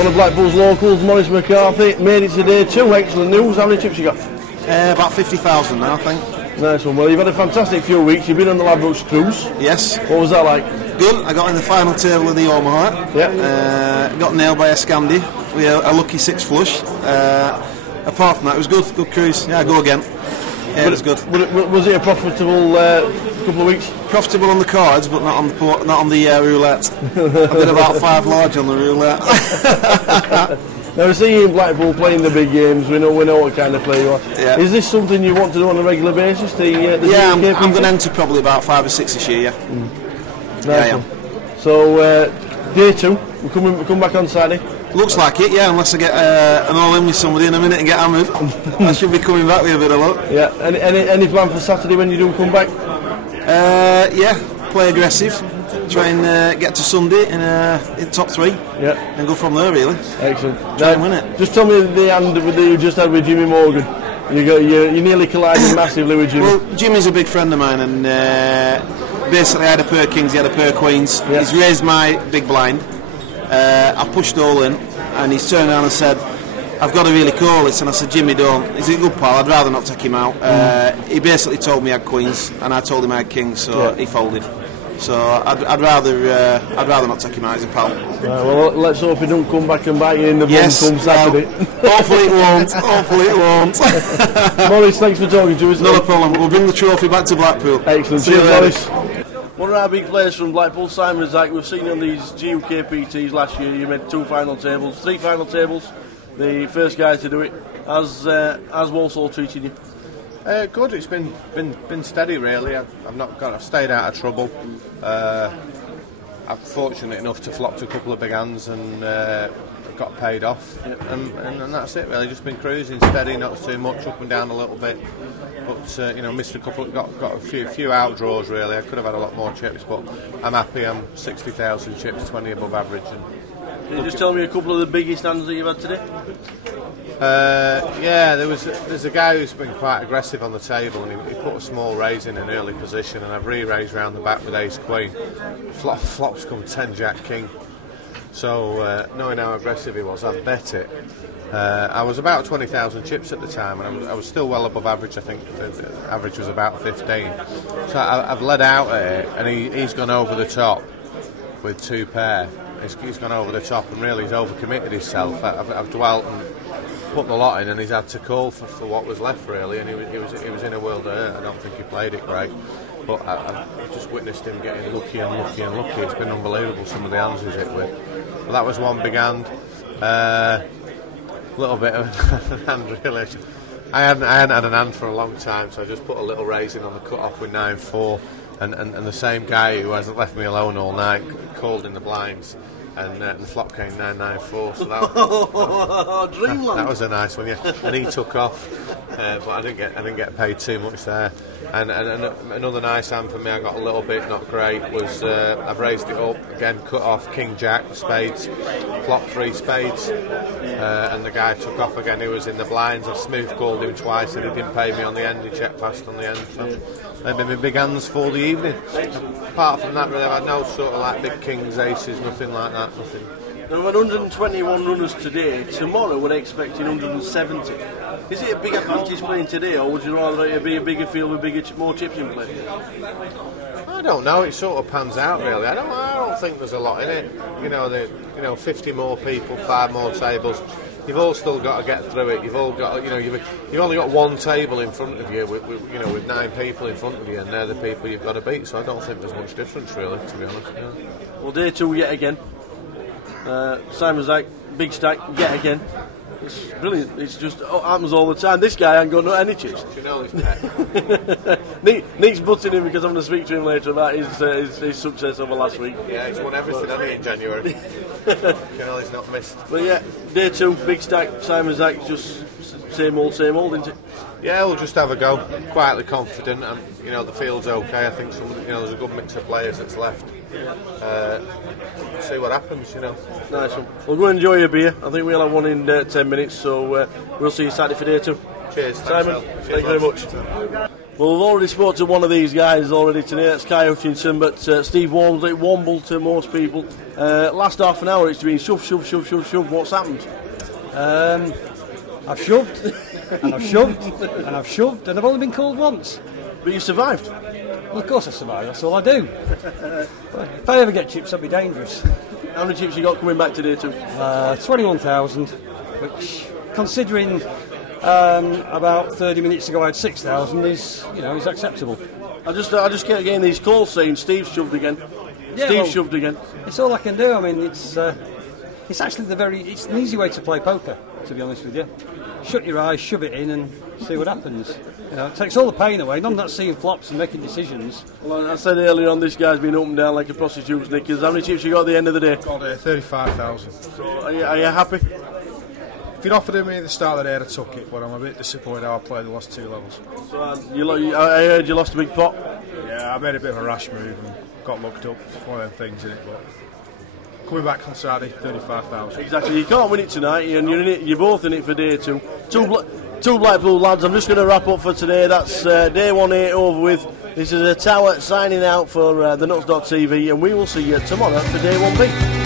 One of Blackpool's locals, Maurice McCarthy, made it to day 2. Excellent news. How many chips you got? About 50,000 now, I think. Nice one. Well, you've had a fantastic few weeks. You've been on the Ladbrokes cruise. Yes. What was that like? Good. I got in the final table of the Omaha. Yeah. Got nailed by a Scandi with a lucky 6 flush. Apart from that, it was good. Good cruise. Yeah, go again. Yeah, it was good. Was it a profitable couple of weeks? Profitable on the cards, but not on the roulette. I've been about 5 large on the roulette. Now we see you in Blackpool playing the big games. We know what kind of player you are. Yeah. Is this something you want to do on a regular basis? Yeah, I'm going to enter probably about 5 or 6 this year. Yeah. Nice. Yeah, I am. So day 2, we'll come back on Saturday. Looks like it, yeah. Unless I get an all-in with somebody in a minute and get hammered, I should be coming back with a bit of luck. Yeah. Any plan for Saturday when you do come back? Yeah, play aggressive. Try and get to Sunday in top 3. Yeah. And go from there, really. Excellent. Try and win it. Just tell me the hand that you just had with Jimmy Morgan. You nearly collided massively with Jimmy. Well, Jimmy's a big friend of mine, and basically I had a pair of kings, he had a pair of queens. Yeah. He's raised my big blind. I pushed all in, and he's turned around and said, "I've got to really call this." And I said, "Jimmy, don't. He's a good pal. I'd rather not take him out." He basically told me I had queens, and I told him I had kings, so he folded. So I'd rather not take him out as a pal. Right, well, let's hope he don't come back and bite you in the bum come Saturday. Hopefully it won't. Hopefully it won't. Maurice, thanks for talking to us. Not a problem. We'll bring the trophy back to Blackpool. Excellent. Cheers, Maurice. One of our big players from Blackpool, Simon Zach. We've seen you on these GUK PTs last year. You made 2 final tables, 3 final tables. The first guy to do it. How's Walsall treating you? Good. It's been steady, really. I've stayed out of trouble. I'm fortunate enough to flop to a couple of big hands and got paid off. Yep. And that's it, really. Just been cruising steady, not too much, up and down a little bit. But missed a couple. Got a few out draws, really. I could have had a lot more chips, but I'm happy. I'm 60,000 chips, 20 above average. Can you just tell me a couple of the biggest hands that you've had today? Yeah, there's a guy who's been quite aggressive on the table, and he put a small raise in an early position, and I've re-raised round the back with ace queen. Flops come 10 jack king. So knowing how aggressive he was, I bet it. I was about 20,000 chips at the time, and I was still well above average. I think the average was about 15. So I've led out at it, and he's gone over the top with 2 pair. He's gone over the top, and really he's overcommitted himself. I've dwelt and put the lot in, and he's had to call for what was left, really, and he was in a world of hurt. I don't think he played it great, but I've just witnessed him getting lucky and lucky and lucky. It's been unbelievable, some of the hands he's hit with. But that was one big hand. A little bit of an hand, really. I hadn't had an hand for a long time, so I just put a little raise in on the cut-off with 9-4, and the same guy who hasn't left me alone all night called in the blinds. And the flop came 9-9-4, so that was a nice one, yeah. And he took off, but I didn't get paid too much there. And another nice hand for me, I got a little bit not great, was I've raised it up again, cut off King Jack spades, flop 3 spades, and the guy took off again. He was in the blinds. I smooth called him twice, and he didn't pay me on the end. He checked fast on the end. So they've been my big hands for the evening. Apart from that, really, I've had no sort of like big kings, aces, nothing like that. Nothing. There were 121 runners today. Tomorrow we're expecting 170. Is it a big advantage playing today, or would you rather it be a bigger field with more chips in play? I don't know. It sort of pans out, really. I don't think there's a lot in it. 50 more people, 5 more tables. You've all still got to get through it. You've all got, you've only got one table in front of you with 9 people in front of you, and they're the people you've got to beat. So I don't think there's much difference, really, to be honest. Yeah. Well, day 2 yet again. Simon Zach, big stack yet again. It's brilliant. It's just happens all the time. This guy ain't got any chips. Do you know his pet? Nick's butting him because I'm going to speak to him later about his success over last week. Yeah, he's won everything, hasn't he, in January? He's not missed. But yeah, day 2, big stack. Simon Zach, just same old, isn't it? Yeah, we'll just have a go. Quietly confident, and the field's okay. I think there's a good mix of players that's left. See what happens, Nice one. We'll go enjoy your beer. I think we'll have one in 10 minutes, so we'll see you Saturday for day 2. Cheers, Simon. Cheers, thank you very much. Well, we've already spoke to one of these guys already today. That's Kai Hutchinson, but Steve Walmsley, Womble to most people. Last half an hour, it's been shove, shove, shove, shove, shove. What's happened? I've shoved, and I've shoved, and I've shoved, and I've only been called once. But you survived. Well, of course I survived. That's all I do. If I ever get chips, that'd be dangerous. How many chips you got coming back today, too? 21,000, which, considering about 30 minutes ago I had 6,000, is acceptable. I just kept getting these calls saying Steve shoved again. Yeah, Steve shoved again. It's all I can do. I mean, it's actually it's an easy way to play poker, to be honest with you. Shut your eyes, shove it in, and see what happens. It takes all the pain away. None of that seeing flops and making decisions. Well, I said earlier on, this guy's been up and down like a prostitute's knickers. How many chips you got at the end of the day? Got 35,000. So are you happy? If you'd offered me at the start of the day, I'd have took it, but I'm a bit disappointed how I played the last 2 levels. So I heard you lost a big pot. Yeah, I made a bit of a rash move and got looked up. One of them things in it, but coming back on Saturday, 35,000. Exactly. You can't win it tonight, and you're both in it for day two. Two Blackpool lads. I'm just going to wrap up for today. That's day 1-8 over with. This is a Tower signing out for the Nuts.tv, and we will see you tomorrow for day 1B.